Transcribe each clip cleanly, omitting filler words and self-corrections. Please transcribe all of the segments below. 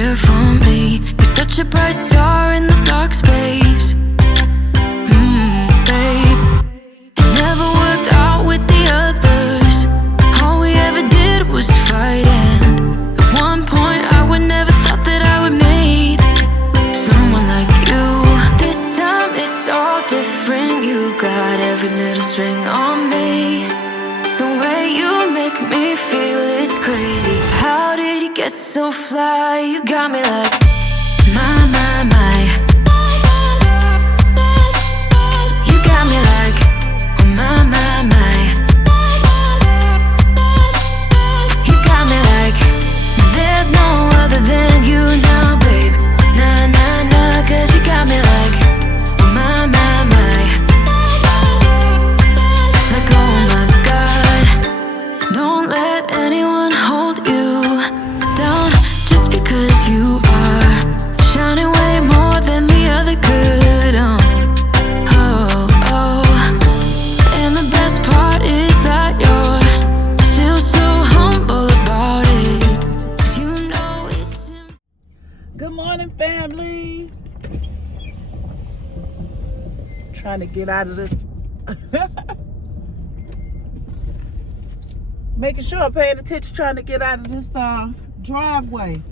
care for me. You're such a bright star in the dark space. Babe, it never worked out with the others. All we ever did was fight, and at one point I would never thought that I would meet someone like you. This time it's all different. You got every little string on me. The way you make me feel is crazy. How did you get so fly? You got me like my, my, my. You got me like my, my, my. You got me like there's no other than you now, babe. Nah, nah, nah, 'cause you got me like my, my, my. Like oh my God, don't let anyone hold you down just because you are shining way more than the other could. Oh, oh. And the best part is that you're still so humble about it. 'Cause you know it's Good morning, family. Trying to get out of this. Making sure I'm paying attention, trying to get out of this driveway.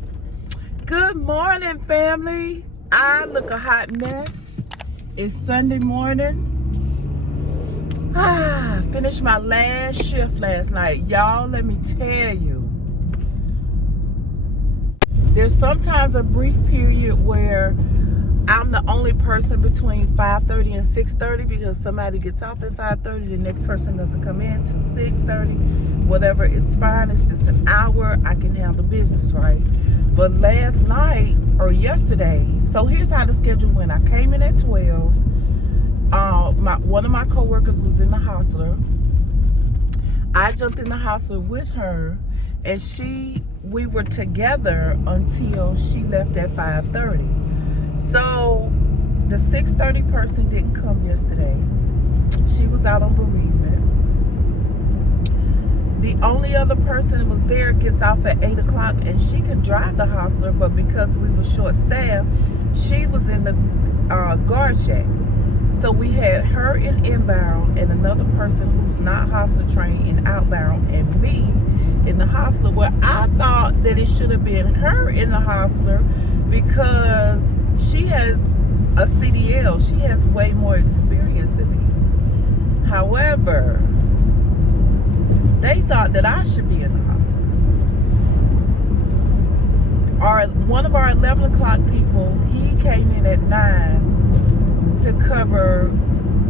Good morning, family. I look a hot mess. It's Sunday morning. Finished my last shift last night. Y'all, let me tell you. There's sometimes a brief period where I'm the only person between 5:30 and 6:30 because somebody gets off at 5:30, the next person doesn't come in till 6:30. Whatever, it's fine. It's just an hour. I can handle business, right? But last night or yesterday, so here's how the schedule went. I came in at 12. One of my coworkers was in the hospital. I jumped in the hospital with her, and we were together until she left at 5:30. So the 6:30 person didn't come yesterday. She was out on bereavement. The only other person was there gets off at 8 o'clock, and she can drive the hostler, but because we were short staffed, she was in the guard shack. So we had her in inbound and another person who's not hostler trained in outbound, and me in the hostler, where I thought that it should have been her in the hostler because she has a CDL. She has way more experience than me. However, they thought that I should be in the hospital. One of our 11 o'clock people, he came in at 9 to cover,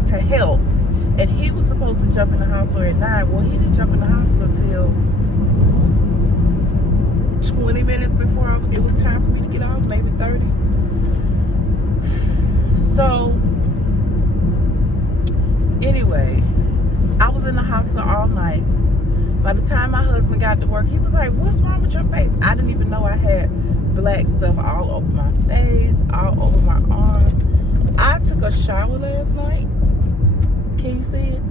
to help. And he was supposed to jump in the hospital at 9. Well, he didn't jump in the hospital till 20 minutes before it was time for me to get off, maybe 30. So, anyway, I was in the hospital all night. By the time my husband got to work, he was like, "What's wrong with your face?" I didn't even know I had black stuff all over my face, all over my arm. I took a shower last night. Can you see it?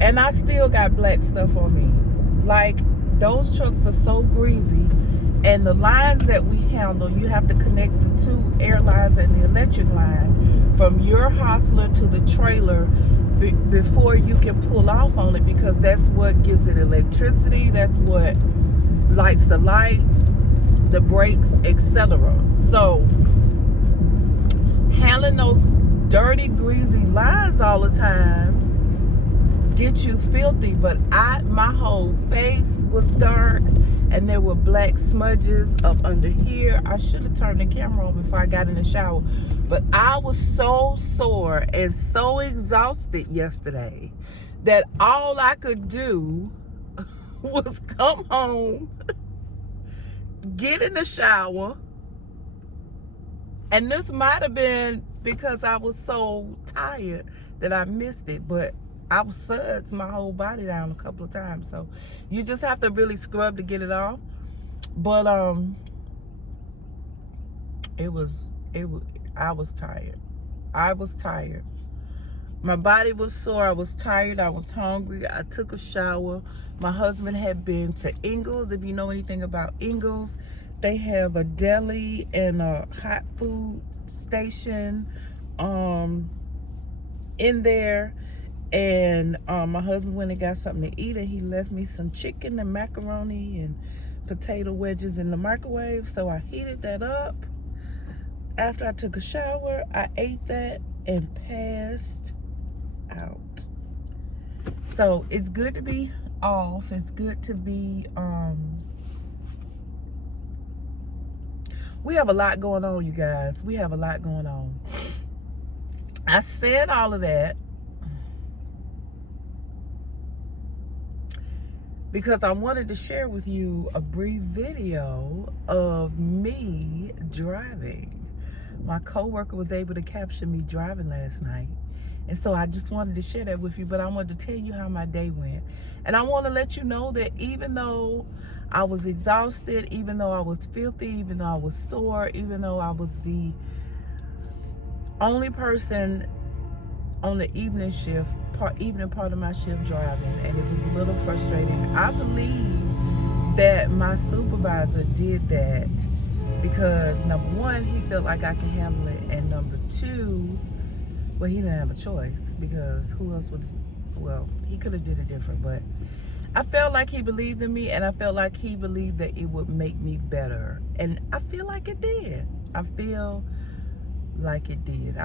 And I still got black stuff on me. Like, those trucks are so greasy. And the lines that we handle, you have to connect the two air lines and the electric line from your hostler to the trailer before you can pull off on it, because that's what gives it electricity, that's what lights the lights, the brakes, etc. So handling those dirty, greasy lines all the time get you filthy. But my whole face was dark, and there were black smudges up under here. I should have turned the camera on before I got in the shower. But I was so sore and so exhausted yesterday that all I could do was come home, get in the shower, and this might have been because I was so tired that I missed it, but I was suds my whole body down a couple of times. So you just have to really scrub to get it off. But I was tired. I was tired. My body was sore. I was tired. I was hungry. I took a shower. My husband had been to Ingles. If you know anything about Ingles, they have a deli and a hot food station in there. And my husband went and got something to eat, and he left me some chicken and macaroni and potato wedges in the microwave. So I heated that up. After I took a shower, I ate that and passed out. So it's good to be off. It's good to be we have a lot going on, you guys. We have a lot going on. I said all of that because I wanted to share with you a brief video of me driving. My coworker was able to capture me driving last night. And so I just wanted to share that with you, but I wanted to tell you how my day went. And I want to let you know that even though I was exhausted, even though I was filthy, even though I was sore, even though I was the only person on the evening shift, evening part of my shift driving, and it was a little frustrating. I believe that my supervisor did that because number one, he felt like I can handle it, and number two, well, he didn't have a choice because who else would, well, he could have did it different, but I felt like he believed in me, and I felt like he believed that it would make me better, and I feel like it did. I feel like it did.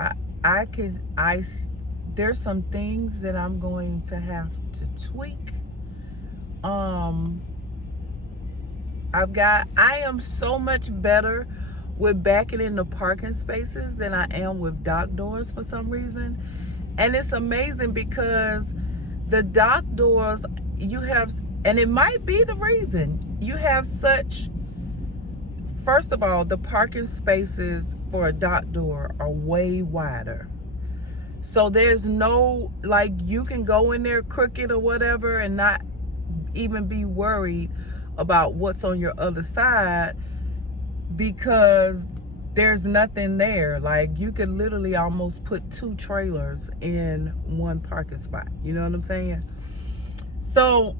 There's some things that I'm going to have to tweak. I am so much better with backing into parking spaces than I am with dock doors for some reason. And it's amazing because the dock doors, you have, and it might be the reason, you have such, first of all, the parking spaces for a dock door are way wider. So there's no, like, you can go in there crooked or whatever and not even be worried about what's on your other side because there's nothing there. Like, you could literally almost put 2 trailers in one parking spot. You know what I'm saying? So,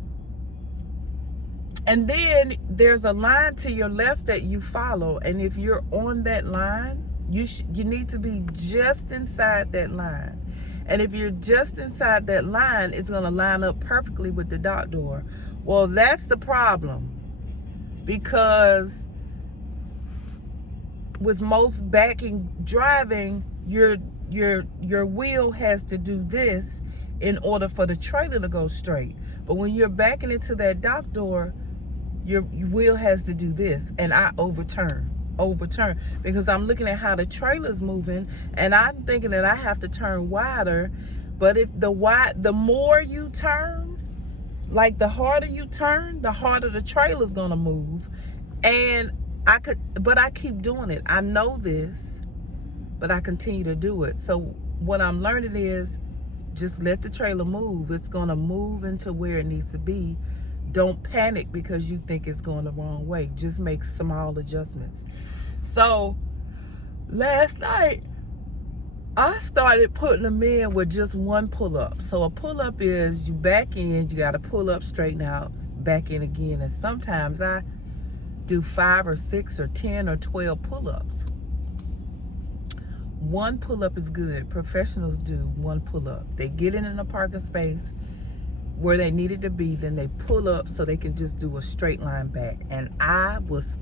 and then there's a line to your left that you follow. And if you're on that line, you need to be just inside that line. And if you're just inside that line, it's going to line up perfectly with the dock door. Well, that's the problem, because with most backing driving, your wheel has to do this in order for the trailer to go straight. But when you're backing into that dock door, your wheel has to do this, and I overturn because I'm looking at how the trailer's moving, and I'm thinking that I have to turn wider. But if the more you turn, like the harder you turn, the harder the trailer's gonna move. And I keep doing it. I know this, but I continue to do it. So what I'm learning is just let the trailer move. It's gonna move into where it needs to be. Don't panic because you think it's going the wrong way. Just make small adjustments. So last night, I started putting them in with just one pull-up. So a pull-up is you back in, you got to pull up, straighten out, back in again. And sometimes I do 5 or 6 or 10 or 12 pull-ups. One pull-up is good. Professionals do one pull-up. They get in a parking space where they needed to be, then they pull up so they can just do a straight line back. And I was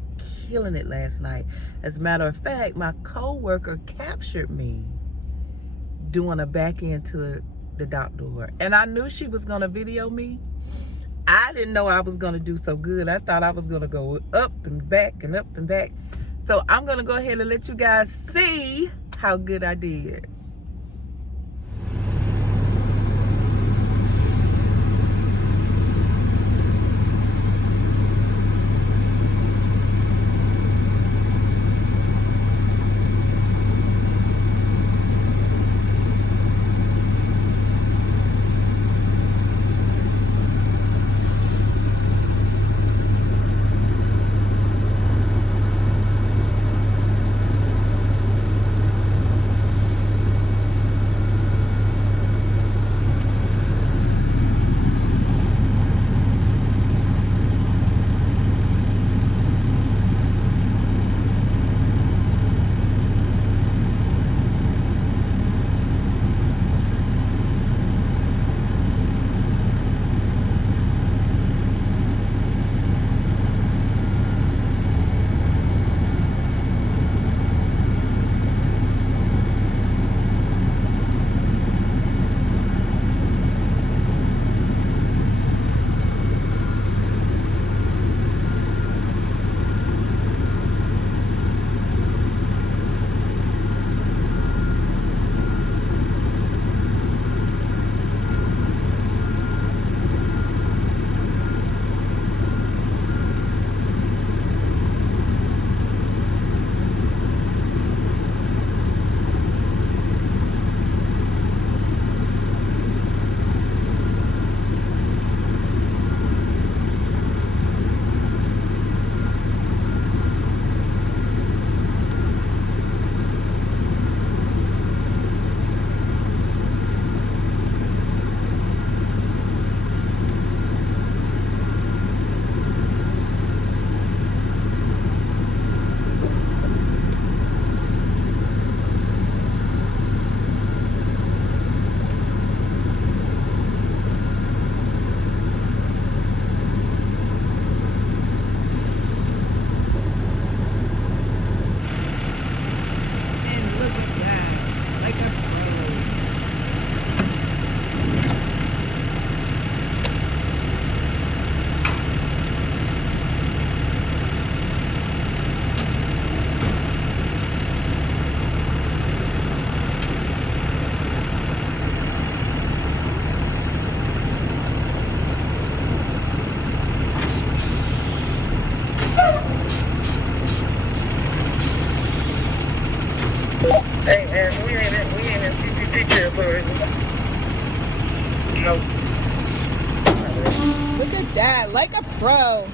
killing it last night. As a matter of fact, my co-worker captured me doing a back end to the dock door. And I knew she was gonna video me. I didn't know I was gonna do so good. I thought I was gonna go up and back and up and back. So I'm gonna go ahead and let you guys see how good I did. Nope. Look at that, like a pro.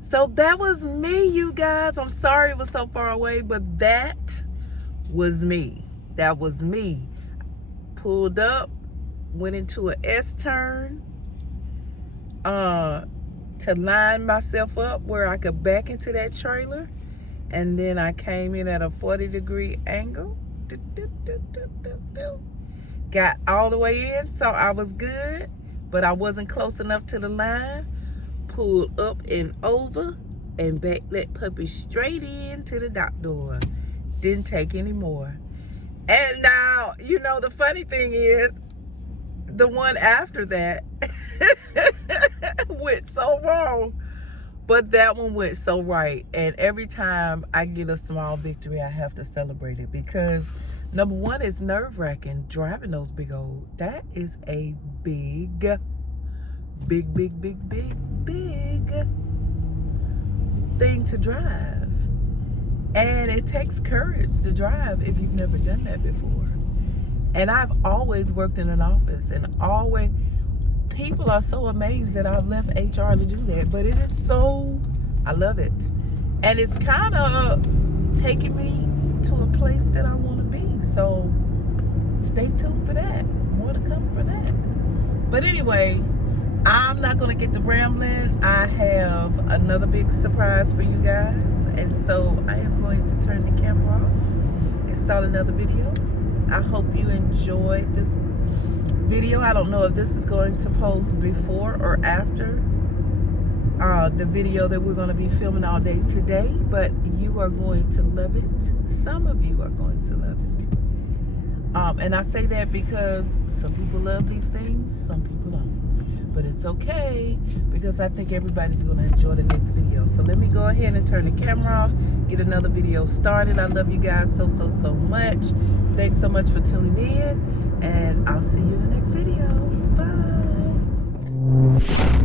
So that was me, you guys. I'm sorry it was so far away, but that was me. That was me. Pulled up, went into an S-turn to line myself up where I could back into that trailer. And then I came in at a 40-degree angle. Got all the way in, so I was good, but I wasn't close enough to the line. Pulled up and over and back that puppy straight into the dock door. Didn't take any more. And now, you know, the funny thing is, the one after that went so wrong, but that one went so right. And every time I get a small victory, I have to celebrate it, because number one, it's nerve-wracking driving those big old, that is a big thing to drive. And it takes courage to drive if you've never done that before. And I've always worked in an office, and always, people are so amazed that I left HR to do that, but it is so, I love it. And it's kind of taking me to a place that I want to be. So stay tuned for that. More to come for that. But anyway, I'm not going to get to rambling. I have another big surprise for you guys. And so I am going to turn the camera off and start another video. I hope you enjoyed this video. I don't know if this is going to post before or after the video that we're going to be filming all day today, but you are going to love it. Some of you are going to love it. And I say that because some people love these things, some people don't. But it's okay, because I think everybody's going to enjoy the next video. So let me go ahead and turn the camera off, get another video started. I love you guys so much. Thanks so much for tuning in, and I'll see you in the next video. Bye.